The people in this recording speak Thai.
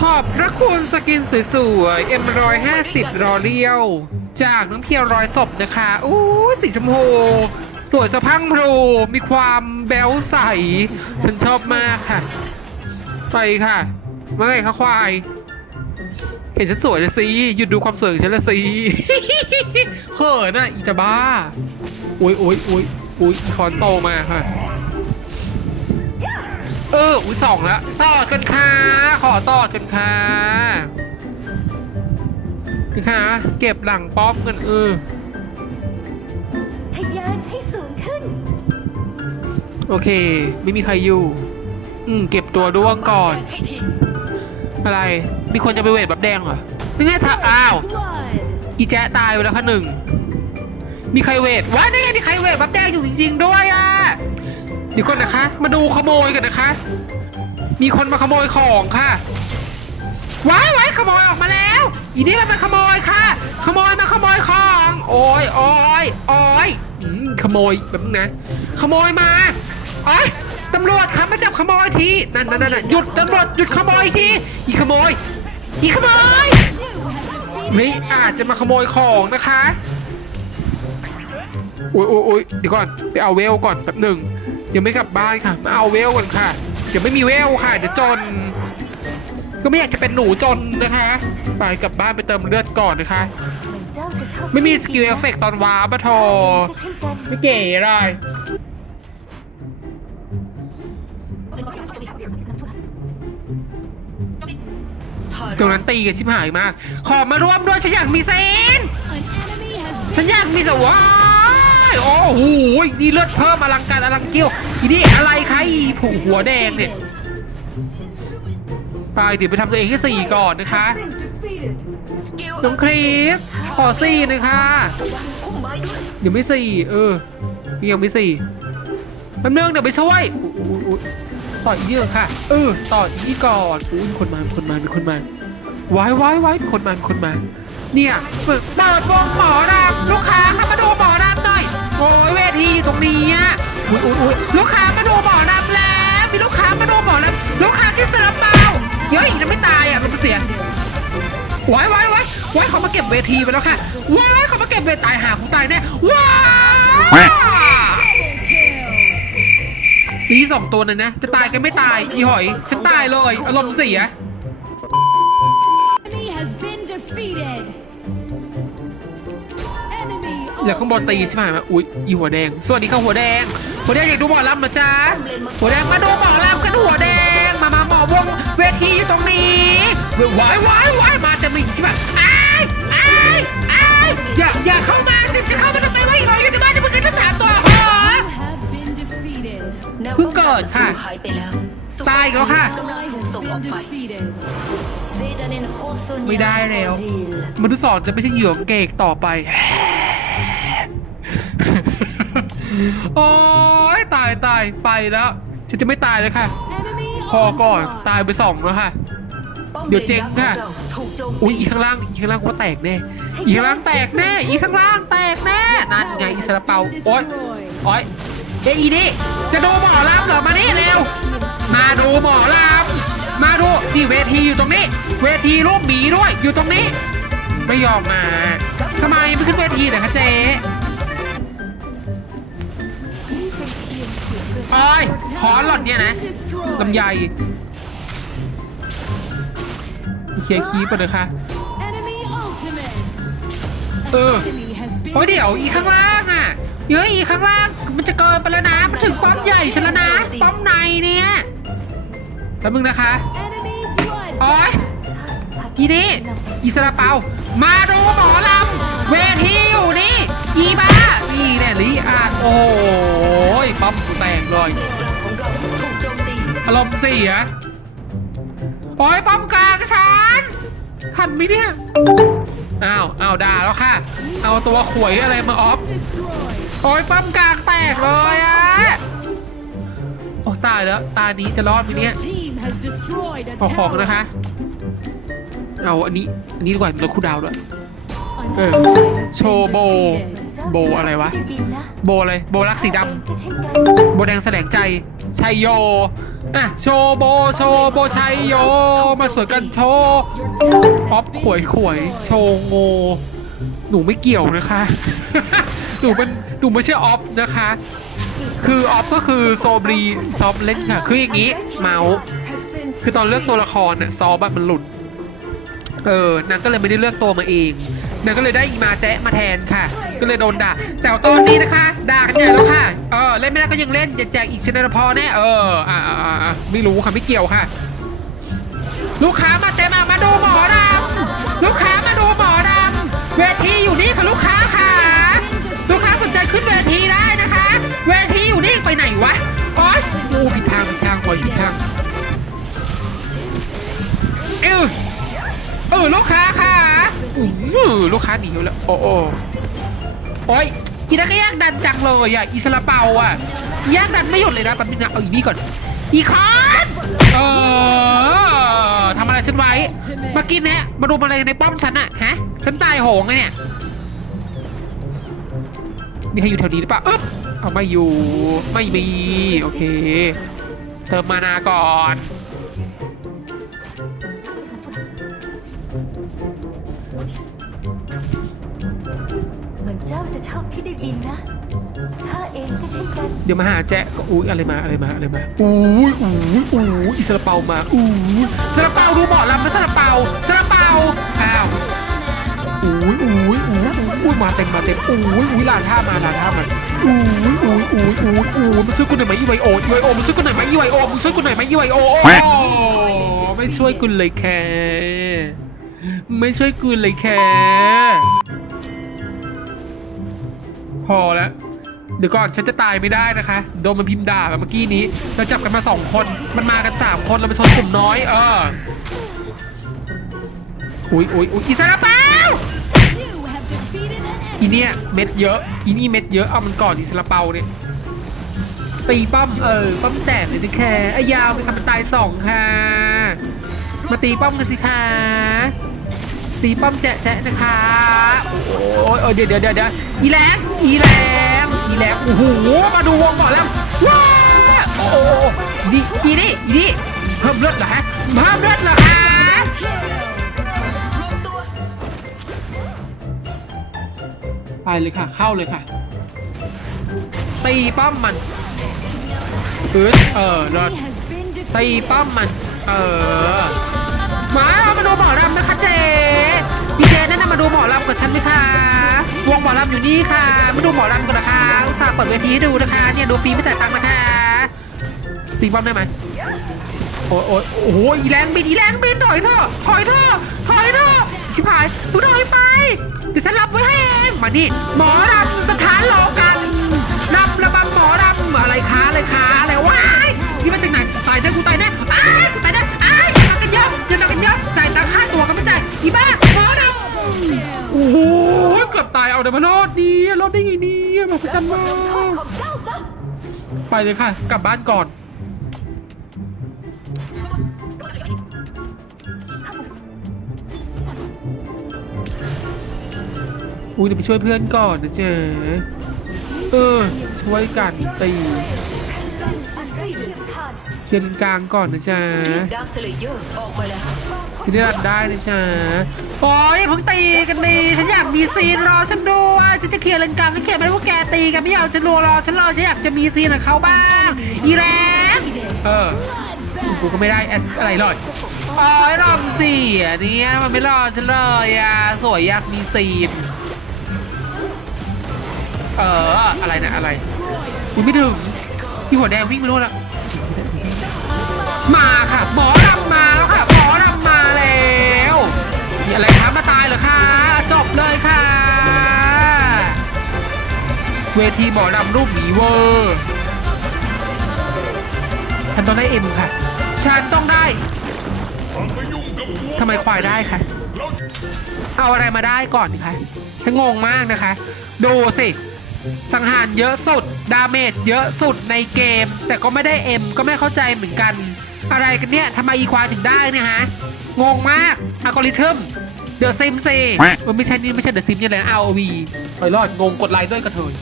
ขอบพระคุณสกินสวยๆ M150 รอเรียว จากน้องเพียวรอยศพนะคะอู้สีชมพูสวยสะพังพรูมีความแบ๊วใส ฉันชอบมากค่ะ ไปค่ะเมื่อไงคะควาย เห็นฉันสวยเลยสิหยุดดูความสวยของฉันละสิเขินอะอีจะบ้าโอ้ยโอ้ยโอ้ยโอ้ยคอนโตมาค่ะ เอออุ้ยสองแล้วต่อกันค่ะขอต่อกันค่ะนะคะเก็บหลังป๊อปกันเออทะยานให้สูงขึ้น โอเค ไม่มีใครอยู่ อืม เก็บตัวด้วงก่อน อะไร มีคนจะไปเวทแบบแดงเหรอนี่ไงถ้าอ้าว อีแจ๊ตายไปแล้วค่ะหนึ่ง มีใครเวทว้านี่ไงมีใครเวทบับแดงอยู่จริง ๆ ด้วยอะ เดี๋ยวก่อนนะคะ มาดูขโมยกันนะคะ มีคนมาขโมยของค่ะ ว้ายว้ายขโมยออกมาแล้ว อีนี่มันมาขโมยค่ะ ขโมยมาขโมยของ โอ้ยโอ้ยโอ้ยอืมขโมยแบบนึงนะ ขโมยมาโอ้ยตำรวจครับมาจับขโมยทีนั่นนั่นนั่นหยุดตำรวจหยุดขโมยทีอีขโมย อีขโมยเฮ้ยอาจจะมาขโมยของนะคะโอ้ยโอ้ยโอ้ยเดี๋ยวก่อนไปเอาเวลก่อนแป๊บหนึ่ง ยังไม่กลับบ้านค่ะมาเอาเวลก่อนค่ะเดี๋ยวไม่มีเวลค่ะเดี๋ยวจน ก็ไม่อยากจะเป็นหนูจนนะคะไปกลับบ้านไปเติมเลือดก่อนนะคะเหมือนเจ้าจะไม่มีสกิลเอฟเฟกตอนวาร์ปะทก็เช่นกันไม่เก๋อะไรตรงนั้นตีกันชิบหายมาก ขอมาร่วมด้วยฉันอยากมีเซนฉันอยากมีสวา โอ้โหนี่เลือดเพิ่มอลังการอลังเกี้ยวอีนี่อะไรคะอีผูกหัวแดงเนี่ยไปเดี๋ยวไปทำตัวเองให้สี่ก่อนนะคะน้องคลิปขอสี่หนะคะเดี๋ยวไม่สี่เออพี่ยังไม่สี่แป๊บนึงเดี๋ยวไปช่วยอุ๊ยอุ๊ยอุ๊ยต่ออีกนี่ก่อนค่ะ เออต่ออีกนี่ก่อนอุ้ยมีคนมามีคนมามีคนมาไว้ไว้ไว้มีคนมามีคนมาเนี่ยเปิดเปิดวงหมอรำลูกค้าเข้ามาดู อยู่ตรงนี้อะอุ้ยอุ้ยอุ้ยลูกค้ามาดูหมอรำแล้ว มีลูกค้ามาดูหมอรำลูกค้าที่เสือเปล่าเฮ้ยยังไม่ตายอะมันเสียว้ายว้ายว้ายว้ายเขามาเก็บเวทีไปแล้วค่ะว้ายเขามาเก็บเวทีตายหาของตายแน่ว้ายนี่สองตัวเลยนะ จะตายกันไม่ตาย อีหอยฉันตายเลย อารมณ์เสีย แล้วข้างบนตีใช่ไหมอุ๊ยอีหัวแดง สวัสดีค่ะหัวแดง หัวแดงอยากดูหมอลำเหรอจ๊ะหัวแดงมาดูหมอลำกันหัวแดง มามาหมอวงเวทีอยู่ตรงนี้ว้ายว้ายว้ายมาเต็มอีกใช่ไหมอ้ายอ้ายอ้ยอย่าอย่าเข้ามาสิจะเข้ามาทำไมวะอีหอยอยู่ในบ้านจะมากินรักษาตัวเหรอเพิ่งเกิดค่ะตายแล้วค่ะไม่ได้แล้วมนุษย์สอนจะไม่ใช่เหยื่อเกกต่อไป โอ้ยตายตายไปแล้วฉันจะไม่ตายเลยค่ะ Enemy พอก่อน onslaught. ตายไปสองแล้วค่ะป้อมเดี๋ยวเจ๊งค่ะลนยักษ์ของเราถูกโจมอุ้ยตีอีข้างล่างอีข้างล่างว่าแตกแน่อีข้างล่างแตกแน่อีข้างล่างแตกแน่นั่นไงอีสระเปาโอ๊ยโอ๊ยเอ้ยอีนี่จะดูหมอลำเหรอมานี่เร็วมาดูหมอลำมาดูนี่เวทีอยู่ตรงนี้ เวทีรูปหมีด้วยอยู่ตรงนี้ ไม่ยอมมาทำไมไม่ขึ้นเวทีเหรอคะเจ๊ โอ้ยขอหลอนเนี่ยนะ Destroyed. ลำไยเคลียร์คีปก่อนนะเออ โอ้ยเดี๋ยวอีข้างล่างอะเฮ้ยอีข้างล่างมันจะเกินไปแล้วนะ มันถึงป้อมใหญ่ฉันแล้วนะ ป้อมในเนี่ยแป๊บนึงนะคะ โอ้ยอีนี่อีสระเปา มาดูหมอลำเวทีอยู่นี่ อีบ้า นี่แน่ลิอาดโอ้ ป้อมกูแตกเลยอาถูกโจมตีอารมณ์เสียโอ้ยป้อมกลางฉันทันไหมเนี่ย อ้าวอ้าวด่าแล้วค่ะ เอาตัวข่วยอะไรมาออฟ โอ้ยป้อมกลางแตกเลยอะโอ้ตายแล้ว ตานี้จะรอดไหมเนี่ยขอของนะคะ เอาอันนี้ อันนี้ดีกว่าเราคู่ดาวด้วย An Ừ. ally has โชโบ โบอะไรวะ โบอะไร โบรักสีดำโบแดงแสลงใจ ชัยโยอะโชโบโชโบชัยโย มาสวยกันโชว์ออฟขวยขวยโชโงหนูไม่เกี่ยวนะคะ หนูเป็นหนูไม่ใช่ออฟนะคะ คือออฟก็คือโซบรีซอฟเล่นค่ะ คืออย่างนี้ เมาส์คือตอนเลือกตัวละครน่ะซอฟแบบมันหลุด เออนางก็เลยไม่ได้เลือกตัวมาเอง นางก็เลยได้อีมาแจ๊ะมาแทนค่ะ ก็เลยโดนด่า แต่ตอนนี้นะคะ ด่ากันใหญ่แล้วค่ะ เออเล่นไม่ได้ก็ยังเล่นอย่าแจกอีกชนะพอแน่เอออ่าอ่าอ่าไม่รู้ค่ะไม่เกี่ยวค่ะ ลูกค้ามาเต็มอะมาดูหมอดำลูกค้ามาดูหมอดำเวทีอยู่นี่ค่ะลูกค้าค่ะ ลูกค้าสนใจขึ้นเวทีได้นะคะ เวทีอยู่นี่ไปไหนวะโอ๊ยโอ้ผิดทางผิดทางปล่อยผิดทางเออเออลูกค้าค่ะ อือลูกค้าหนีแล้ว โอ้โอ้โอ้ยกีนักก็ยากดันจังเลยอะอิสระเปาอะยากดันไม่หยุดเลยนะแป๊บนึงนะเอาอีนี่ก่อน อีคอนเออทำอะไรฉันไว้ เมื่อกี้เนี่ยมาดูอะไรในป้อมฉันอะฮะฉันตายโหงไงเนี่ยมีใครอยู่แถวนี้หรือเปล่าเอ๊บเอาไม่อยู่ไม่มี โอเค เติมมานาก่อน อนเจ้าจะชอบที่ได้บินนะข้าเองก็เช่นกันเดี๋ยวมาหาแจ๊ะก็อุ้ยอะไรมาอะไรมาอะไรมาอุ้ยอุ้ยอุ้ยอิสระเปามาอุ้ยสระเปาดูเหมาะลำไหมสระเปาสระเปาอ้าวอุ้ยอุ้ยอุ้ยอุ้ยมาเต็มมาเต็มอุ้ยอุ้ยลาท่ามาลาท่ามาอุ้ยอุ้ยอุ้ยอุ้ยอุ้ยมาช่วยกูหน่อยไหมอีไวโออีไวโอมาช่วยกูหน่อยไหมอีไวโอมาช่วยกูหน่อยไหมอีไวโอโอ้ไม่ช่วยกูเลยแค่ไม่ช่วยกูเลยแค่ พอแล้ว เดี๋ยวก่อนฉันจะตายไม่ได้นะคะ โดนมันพิมพ์ด่าแบบเมื่อกี้นี้ เราจับกันมาสองคน มันมากันสามคนเราไปชนกลุ่มน้อย เออ อุ้ยอุ้ยอุ้ยอิสระเปาอีเนี่ยเม็ดเยอะ อีนี่เม็ดเยอะ เอามันก่อนอิสระเปาเนี่ยตีป้อมเออป้อมแตกเลยสิแค่ไอ้ยาวไปทำมันตายสองค่ะ มาตีป้อมกันสิค่ะ ตีป้อมแจะแจะนะคะ โอ้ยโอ้ยเดี๋ยวเดี๋ยวเดี๋ยวอีแรงอีแรงอีแรงโอ้โห มาดูวงก่อนแล้วว้าโอ้ดีดีนี่อีนี่เพิ่มเลือดเหรอฮะเพิ่มเลือดเหรอฮะไปเลยค่ะ เข้าเลยค่ะ ตีป้อมมันเออเออรอดตีป้อมมัน เออ มามาดูหมอลำนะคะเจพี่เจ นั่นนะมาดูหมอลำกับฉันไหมคะวงหมอลำอยู่นี่ค่ะ มาดูหมอลำกันนะคะอุตส่าห์เปิดเวทีให้ดูนะคะ เนี่ยดูฟรีไม่จ่ายตังค์นะคะตีป้อมได้ไหมโอ้ยโอ้ยโอ้โหอีแรงบินอีแรงบินถอยเถอะถอยเถอะถอยเถอะชิบหายดูถอยไปเดี๋ยวฉันรับไว้ให้เองมานี่หมอลำสถานโลกันรับระบำหมอลำอะไรคะอะไรคะอะไรว้ายที่มาจากไหนตายได้กูตายแน่อ้ายกูตายแน่อ้ายกันเยอะย่ามากันเยอะจ่ายตังค่าตัวก็ไม่จ่ายอีบ้า โอ้โหเกือบตายเอาเดี๋ยวมารอดดีรอดได้ไงเนี่ยมาสัจันมากของเจ้าซะไปเลยค่ะ กลับบ้านก่อนอุ้ยเดี๋ยวไปช่วยเพื่อนก่อนนะเจ๊เออ ช่วยกันตีอันไรเทียมทานเคลียร์เลนกลางก่อนนะจ๊ะ ดาร์คสเลเยอร์ออกมาแล้วที่ได้รันได้นะจ๊ะโอ้ยอย่าเพิ่งตีกันดีฉันอยากมีซีนรอฉันด้วยฉันจะเคลียร์เลนกลางก็เคลียร์ไม่ได้พวกแกตีกันไม่เอาฉันรอรอฉันรอฉันอยากจะมีซีนกับเขาบ้างอีแรงเออกูก็ไม่ได้แอสอะไรหรอกโอ้ยรอมสี่อะเนี่ยมันไม่รอฉันเลยอะสวยอยากมีซีนเอออะไรนะอะไรกูไม่ถึงที่หัวแดงวิ่งไปนู่นละมาค่ะหมอดำมาแล้วค่ะ เวทีหมอดำรูปหมีเวอร์ฉันต้องได้เอ็มค่ะ ฉันต้องได้ ทำไมควายได้คะเอาอะไรมาได้ก่อนดีคะฉันงงมากนะคะ ดูสิ สังหารเยอะสุด ดาเมจเยอะสุดในเกม แต่ก็ไม่ได้เอ็มก็ไม่เข้าใจเหมือนกัน อะไรกันเนี่ยทำไมอีควายถึงได้เนี่ยฮะ งงมากอัลกอริทึมเดอะซิมซีมันไม่ใช่นี่ไม่ใช่เดอะซิมนี่แหละ ROV เฮ้ยรอดงงกดไลค์ด้วยกระเทย